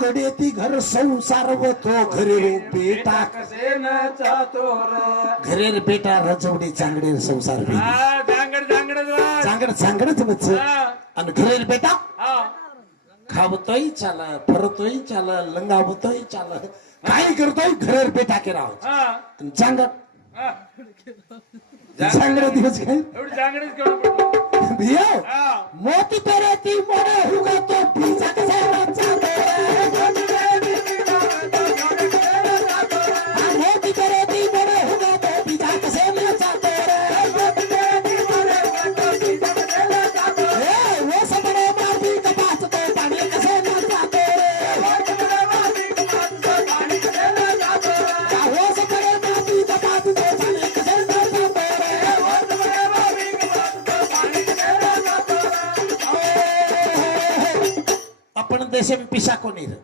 घडे ती घर संसार व तो घरे रे बेटा कसे न चातोर घरे रे बेटा रजवडे चांगडे रे संसार बे जांगड जांगड चांगड चांगडच मच आणि घरे रे बेटा खावतोय चाल परतोय चाल लंगावतोय चाल काय करतोय घरे रे बेटा के राव चांगड चांगड दिवस काय एवढी जांगडच घेऊन पडतो भियो मोती पेरे ती मोरे हुगा तो बीजा कसे चालतो मोती पेरे ती मोरे हुगा तो बीजा कसे चालतो वो सबरे मारती कपास तो पानी कसे चालतो वो सबरे मारती कपास तो पानी कसे आपण देशम पिशा कोणी